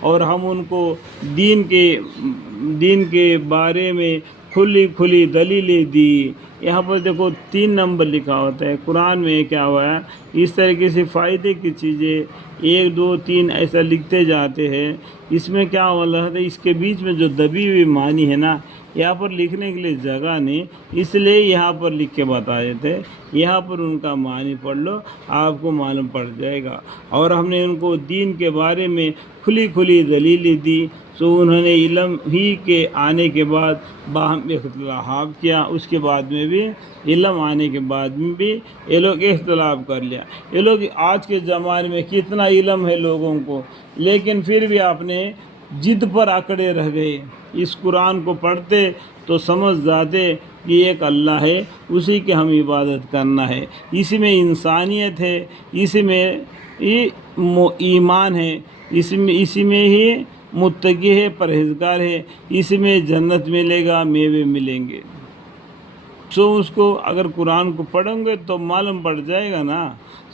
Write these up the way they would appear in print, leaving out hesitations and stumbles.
اور ہم ان کو دین کے بارے میں کھلی کھلی دلیلیں دی۔ یہاں پر دیکھو 3 نمبر لکھا ہوتا ہے، قرآن میں کیا ہوا ہے، اس طریقے سے فائدے کی چیزیں 1 2 3 ایسا لکھتے جاتے ہیں۔ اس میں کیا ہو رہا ہے، اس کے بیچ میں جو دبی ہوئی معنی ہے نا، یہاں پر لکھنے کے لیے جگہ نہیں، اس لیے یہاں پر لکھ کے بتا دیتے ہیں۔ یہاں پر ان کا معنی پڑھ لو، آپ کو معلوم پڑ جائے گا۔ اور ہم نے ان کو دین کے بارے میں کھلی کھلی دلیلیں دی، سو انہوں نے علم ہی کے آنے کے بعد باہم اختلاف کیا، اس کے بعد میں بھی علم آنے کے بعد میں بھی یہ لوگ اختلاف کر لیا۔ یہ لوگ آج کے زمانے میں کتنا علم ہے لوگوں کو، لیکن پھر بھی اپنے ضد پر اکڑے رہ گئے۔ اس قرآن کو پڑھتے تو سمجھ جاتے کہ ایک اللہ ہے، اسی کی ہم عبادت کرنا ہے، اسی میں انسانیت ہے، اسی میں ایمان ہے، اسی میں ہی متقی ہے، پرہیزگار ہے، اسی میں جنت ملے گا، میوے ملیں گے۔ سو اس کو اگر قرآن کو پڑھیں گے تو معلوم پڑ جائے گا نا۔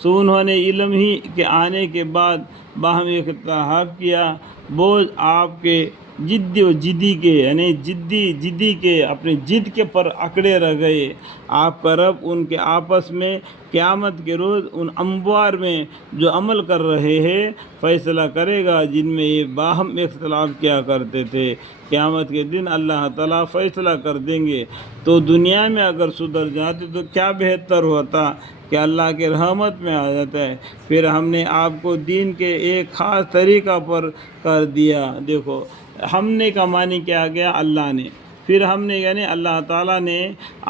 سو انہوں نے علم ہی کے آنے کے بعد باہم اختلاف کیا، بوجھ آپ کے جدی و جدی کے، یعنی جدی کے اپنے ضد کے پر اکڑے رہ گئے۔ آپ کا رب ان کے آپس میں قیامت کے روز ان انبار میں جو عمل کر رہے ہیں فیصلہ کرے گا، جن میں یہ باہم اختلاف کیا کرتے تھے۔ قیامت کے دن اللہ تعالیٰ فیصلہ کر دیں گے۔ تو دنیا میں اگر سدھر جاتے تو کیا بہتر ہوتا کہ اللہ کے رحمت میں آ جاتا ہے۔ پھر ہم نے آپ کو دین کے ایک خاص طریقہ پر کر دیا۔ دیکھو ہم نے کا معنی کیا گیا، اللہ نے، پھر ہم نے یعنی اللہ تعالیٰ نے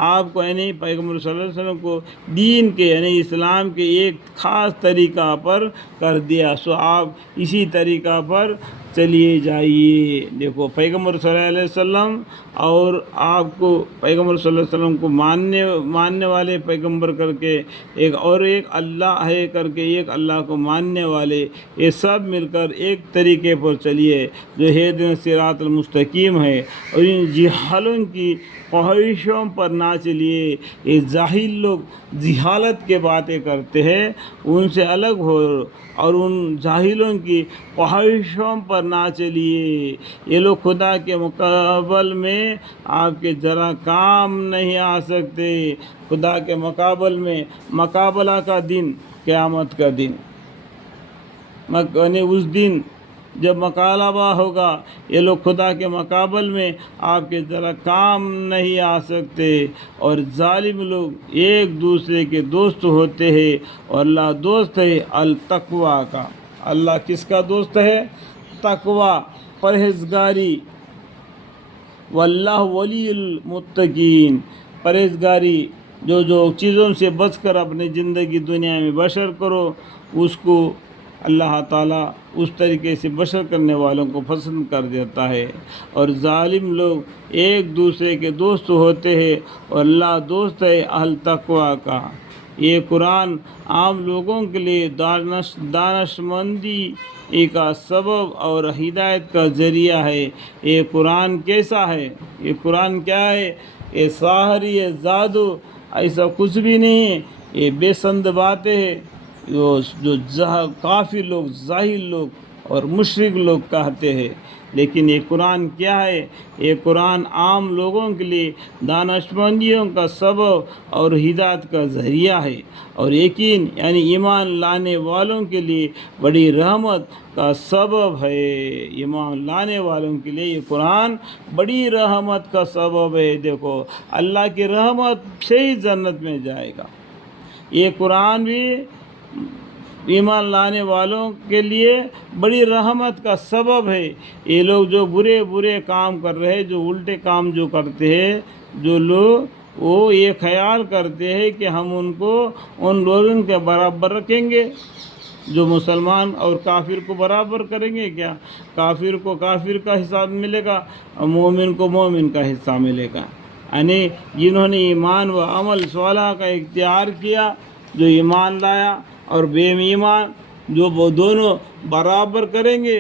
آپ کو یعنی پیغمبر صلی اللہ علیہ وسلم کو دین کے یعنی اسلام کے ایک خاص طریقہ پر کر دیا، سو آپ اسی طریقہ پر چلیے جائیے۔ دیکھو پیغمبر صلی اللہ علیہ وسلم اور آپ کو پیغمبر صلی اللہ علیہ وسلم کو ماننے والے پیغمبر کر کے ایک اللہ ہے کر کے ایک اللہ کو ماننے والے، یہ سب مل کر ایک طریقے پر چلیے جو ہدنا صراط المستقیم ہے، اور ان جہالوں کی خواہشوں پر نہ چلیے۔ یہ جاہل لوگ جہالت کے باتیں کرتے ہیں، ان سے الگ ہو اور ان جاہلوں کی خواہشوں پر نہ چلیے۔ یہ لوگ خدا کے مقابل میں آپ کے ذرا کام نہیں آ سکتے۔ خدا کے مقابل میں مقابلہ کا دن قیامت کا دن، یعنی اس دن جب مقابلہ ہوگا، یہ لوگ خدا کے مقابل میں آپ کے ذرا کام نہیں آ سکتے۔ اور ظالم لوگ ایک دوسرے کے دوست ہوتے ہیں، اور اللہ دوست ہے التقویٰ کا۔ اللہ کس کا دوست ہے؟ تقویٰ، پرہیزگاری۔ واللہ ولی المتقین، پرہیزگاری جو چیزوں سے بچ کر اپنی زندگی دنیا میں بسر کرو، اس کو اللہ تعالیٰ اس طریقے سے بسر کرنے والوں کو پسند کر دیتا ہے۔ اور ظالم لوگ ایک دوسرے کے دوست ہوتے ہیں، اور اللہ دوست ہے اہل تقویٰ کا۔ یہ قرآن عام لوگوں کے لیے دانش مندی کا سبب اور ہدایت کا ذریعہ ہے۔ یہ قرآن کیسا ہے؟ یہ قرآن کیا ہے؟ یہ ساحر، یہ جادو، ایسا کچھ بھی نہیں ہے۔ یہ بے سند باتیں ہیں جو کافر لوگ، جاہل لوگ اور مشرک لوگ کہتے ہیں۔ لیکن یہ قرآن کیا ہے؟ یہ قرآن عام لوگوں کے لیے دانشمندیوں کا سبب اور ہدایت کا ذریعہ ہے، اور یقین یعنی ایمان لانے والوں کے لیے بڑی رحمت کا سبب ہے۔ ایمان لانے والوں کے لیے یہ قرآن بڑی رحمت کا سبب ہے۔ دیکھو اللہ کی رحمت سے ہی جنت میں جائے گا۔ یہ قرآن بھی ایمان لانے والوں کے لیے بڑی رحمت کا سبب ہے۔ یہ لوگ جو برے کام کر رہے ہیں، جو الٹے کام جو کرتے ہیں، جو لوگ وہ یہ خیال کرتے ہیں کہ ہم ان کو ان لوگوں کے برابر رکھیں گے جو مسلمان اور کافر کو برابر کریں گے۔ کیا کافر کو کافر کا حصہ ملے گا اور مومن کو مومن کا حصہ ملے گا؟ یعنی جنہوں نے ایمان و عمل صالح کا اختیار کیا، جو ایمان لایا اور بے ایمان، جو وہ دونوں برابر کریں گے؟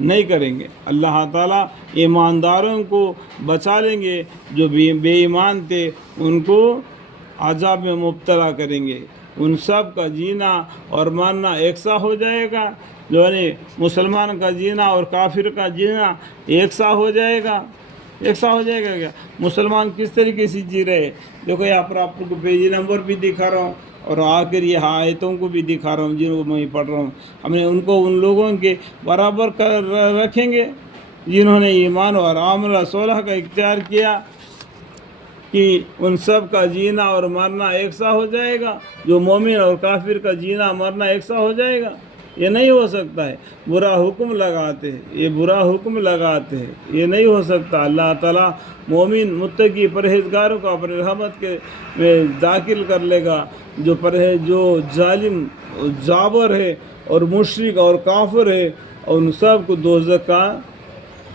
نہیں کریں گے۔ اللہ تعالیٰ ایمانداروں کو بچا لیں گے، جو بے ایمان تھے ان کو عذاب میں مبتلا کریں گے۔ ان سب کا جینا اور مرنا ایک سا ہو جائے گا. جو ہے مسلمان کا جینا اور کافر کا جینا ایک سا ہو جائے گا. ایک سا ہو جائے گا کیا؟ مسلمان کس طریقے سے جی رہے؟ دیکھو یہاں پر آپ کو پیج نمبر بھی دکھا رہا ہوں اور آخر یہ آیتوں کو بھی دکھا رہا ہوں جن کو میں پڑھ رہا ہوں. ہم نے ان کو ان لوگوں کے برابر کر رکھیں گے جنہوں نے ایمان اور عمل صالح کا اختیار کیا کہ ان سب کا جینا اور مرنا ایک سا ہو جائے گا. جو مومن اور کافر کا جینا مرنا ایک سا ہو جائے گا، یہ نہیں ہو سکتا ہے. برا حکم لگاتے ہیں، یہ برا حکم لگاتے ہیں، یہ نہیں ہو سکتا. اللہ تعالیٰ مومن متقی پرہیزگاروں کو اپنے رحمت کے میں داخل کر لے گا. جو ظالم جابر ہے اور مشرک اور کافر ہے ان سب کو دوزخ کا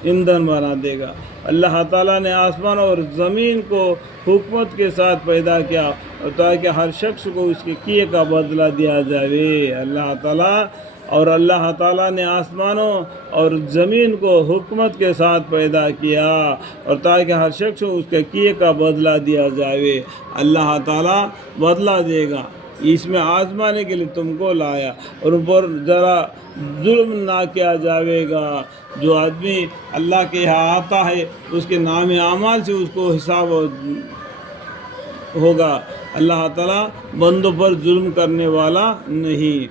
ایندھن بنا دے گا. اللہ تعالیٰ نے آسمان اور زمین کو حکمت کے ساتھ پیدا کیا اور تاکہ ہر شخص کو اس کے کیے کا بدلہ دیا جائے. اللہ تعالیٰ نے آسمانوں اور زمین کو حکمت کے ساتھ پیدا کیا اور تاکہ ہر شخص کو اس کے کیے کا بدلہ دیا جائے. اللہ تعالیٰ بدلہ دے گا. اس میں آزمانے کے لیے تم کو لایا اور ان پر ذرا ظلم نہ کیا جاوے گا. جو آدمی اللہ کے یہاں آتا ہے اس کے نام اعمال سے اس کو حساب ہوگا. اللہ تعالیٰ بندوں پر ظلم کرنے والا نہیں.